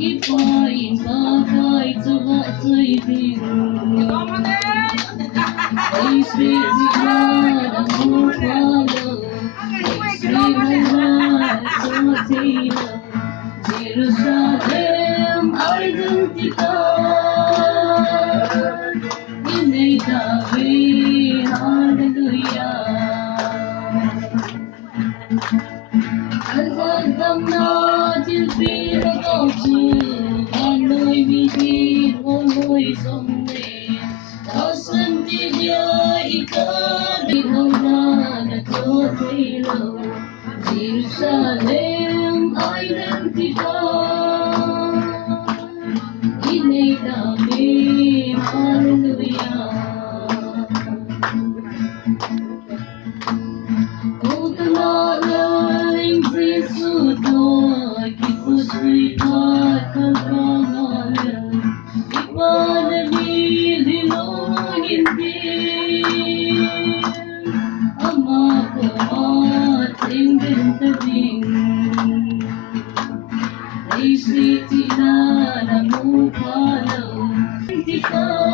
Kipain bagay tuwa sa'y biro ay sweet ang mukalo ay sweet ang tila Jerusalem identidad inay tabi hallelujah Ang gandang natin pinag-auto Ano'y bihir, mo'y somne Tasan tidya ikaw Ikaw na nagkotilo Jerusalem identidad Inay namin, hallelujah O talagang Jesu'y ipuslipat ang pangalan Ipanalililongin din Ama ko at imbentading Ay sweet na namupalaw Hindi ka